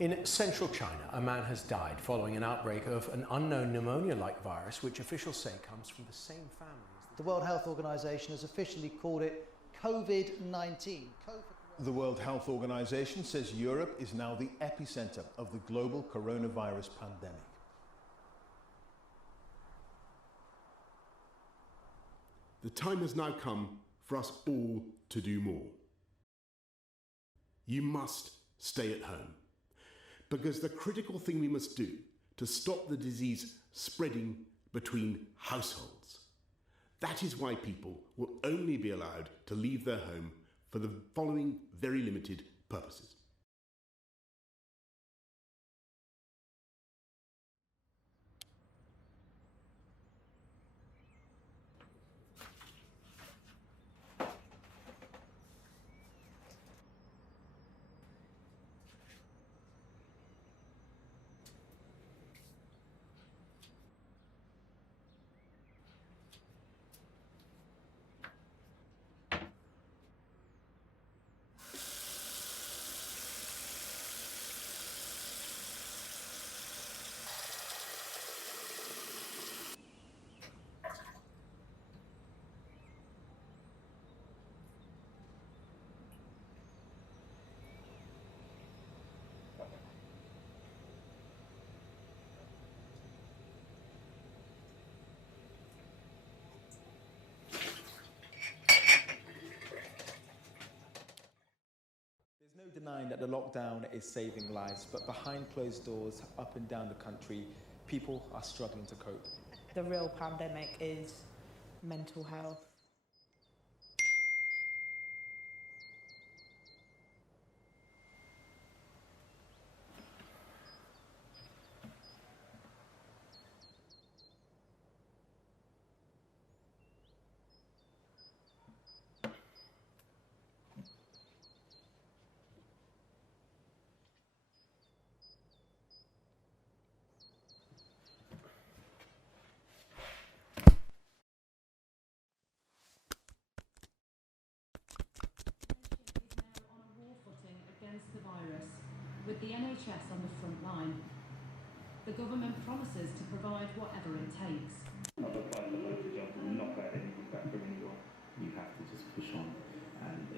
In central China, a man has died following an outbreak of an unknown pneumonia-like virus, which officials say comes from the same family as the World Health Organization has officially called it COVID-19. The World Health Organization says Europe is now the epicenter of the global coronavirus pandemic. The time has now come for us all to do more. You must stay at home, because the critical thing we must do to stop the disease spreading between households. That is why people will only be allowed to leave their home for the following very limited purposes. There's no denying that the lockdown is saving lives, but behind closed doors, up and down the country, people are struggling to cope. The real pandemic is mental health. The virus, with the NHS on the front line. The government promises to provide whatever it takes. I've applied for loads of jobs and not got anything back from anyone. You have to just push on and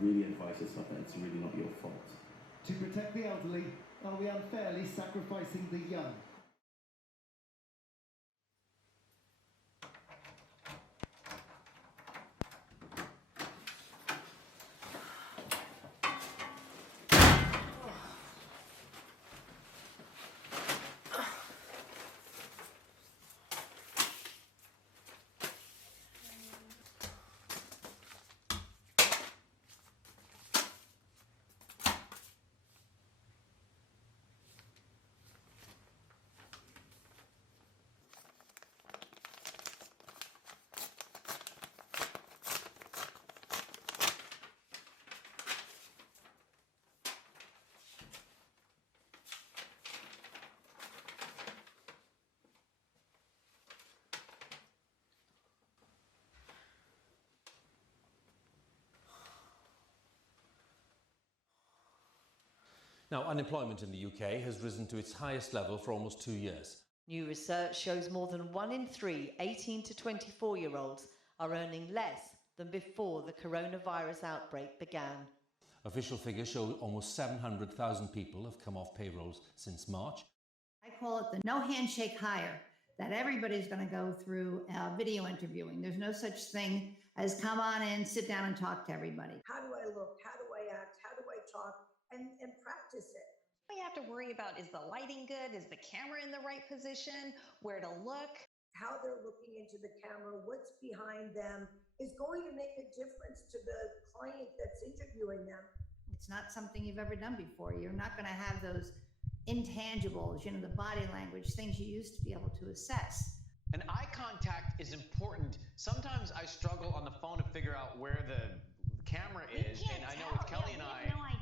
really advise yourself that it's really not your fault. To protect the elderly, are we unfairly sacrificing the young? Now, unemployment in the UK has risen to its highest level for almost 2 years. New research shows more than 1 in 3 18 to 24-year-olds are earning less than before the coronavirus outbreak began. Official figures show almost 700,000 people have come off payrolls since March. I call it the no handshake hire, that everybody's going to go through video interviewing. There's no such thing as come on in, sit down and talk to everybody. How do I look? How do I act? How do I talk? And practice it. All you have to worry about is the lighting good, is the camera in the right position, where to look. How they're looking into the camera, what's behind them is going to make a difference to the client that's interviewing them. It's not something you've ever done before. You're not going to have those intangibles, you know, the body language, things you used to be able to assess. And eye contact is important. Sometimes I struggle on the phone to figure out where the camera is, and I know with Kelly and I... No idea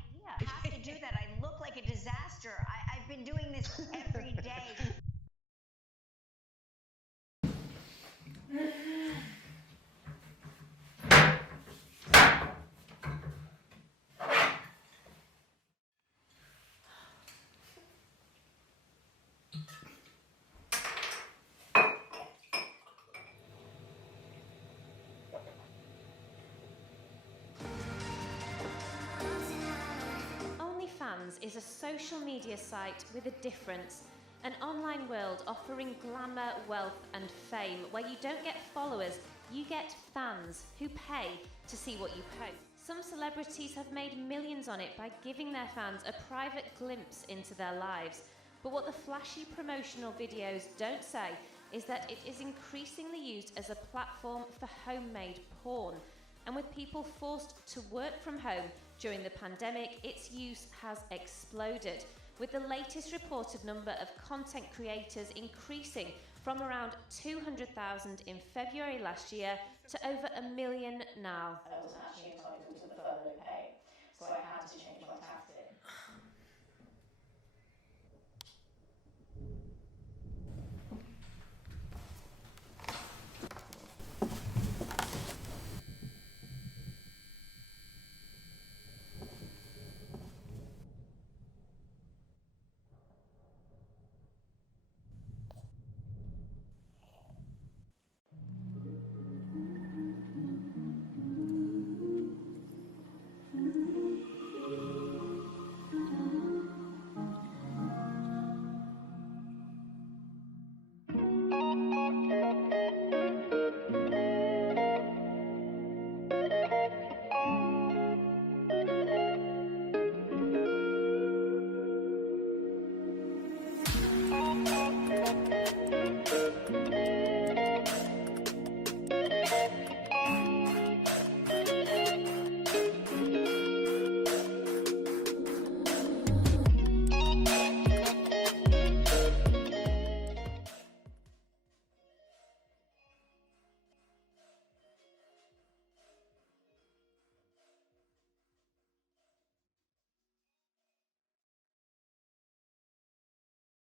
how to do that. I look like a disaster. I've been doing this every day. OnlyFans is a social media site with a difference. An online world offering glamour, wealth and fame, where you don't get followers, you get fans who pay to see what you post. Some celebrities have made millions on it by giving their fans a private glimpse into their lives. But what the flashy promotional videos don't say is that it is increasingly used as a platform for homemade porn. And with people forced to work from home during the pandemic, its use has exploded, with the latest reported number of content creators increasing from around 200,000 in February last year to over 1 million now. I wasn't actually entitled to the furlough pay, so I had to change my tax in.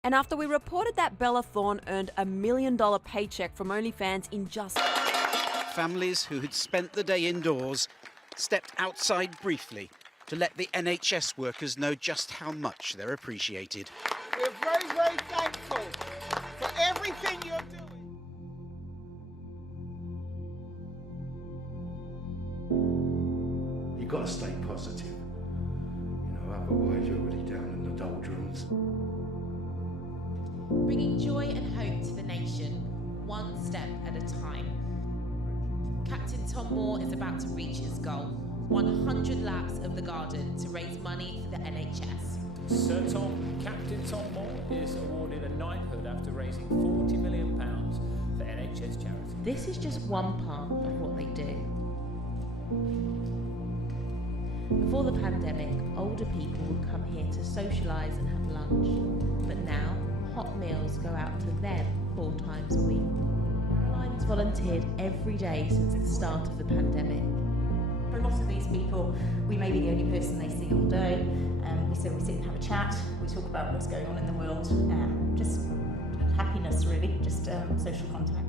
And after we reported that Bella Thorne earned $1 million paycheck from OnlyFans in just... Families who had spent the day indoors stepped outside briefly to let the NHS workers know just how much they're appreciated. We're very, very thankful for everything you're doing. You've got to stay positive, otherwise you're already down in the doldrums. Bringing joy and hope to the nation, one step at a time. Captain Tom Moore is about to reach his goal, 100 laps of the garden to raise money for the NHS. Sir Captain Tom Moore is awarded a knighthood after raising £40 million for NHS charity. This is just one part of what they do. Before the pandemic, older people would come here to socialise and have lunch, but now hot meals go out to them 4 times a week. Caroline's volunteered every day since the start of the pandemic. For a lot of these people, we may be the only person they see all day. We sit and have a chat, we talk about what's going on in the world, just happiness really, just social contact.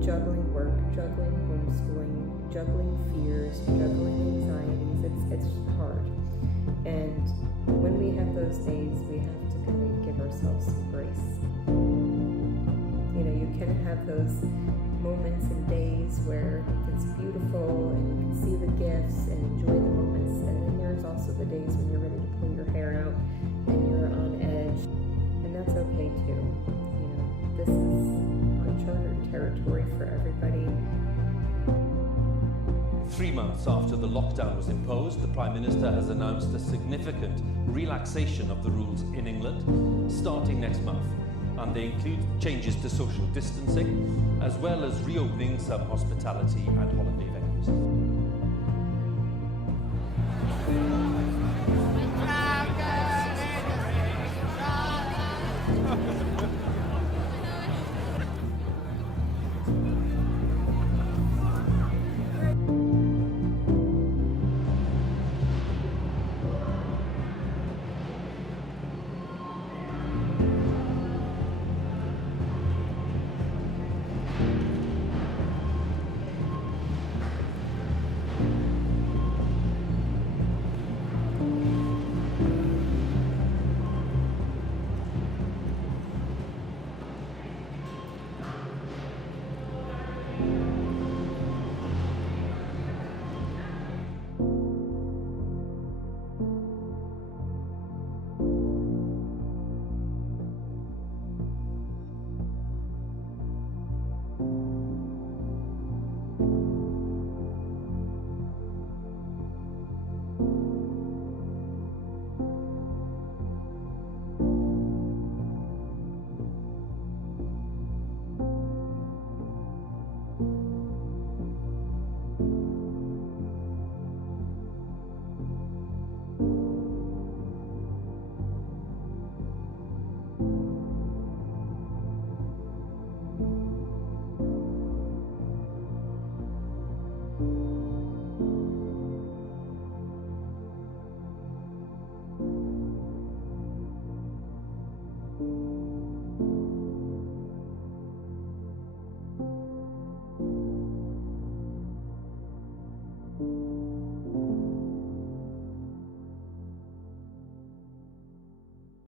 Juggling work, juggling homeschooling, juggling fears, juggling anxieties, it's hard. And when we have those days, we have to kind of give ourselves some grace. You can have those moments and days where it's beautiful and you can see the gifts and enjoy the moments. And then there's also the days when you're ready to pull your hair out and you're on edge. And that's okay too. This is uncharted territory for everybody. 3 months after the lockdown was imposed, the Prime Minister has announced a significant relaxation of the rules in England starting next month. And they include changes to social distancing, as well as reopening some hospitality and holiday venues. you.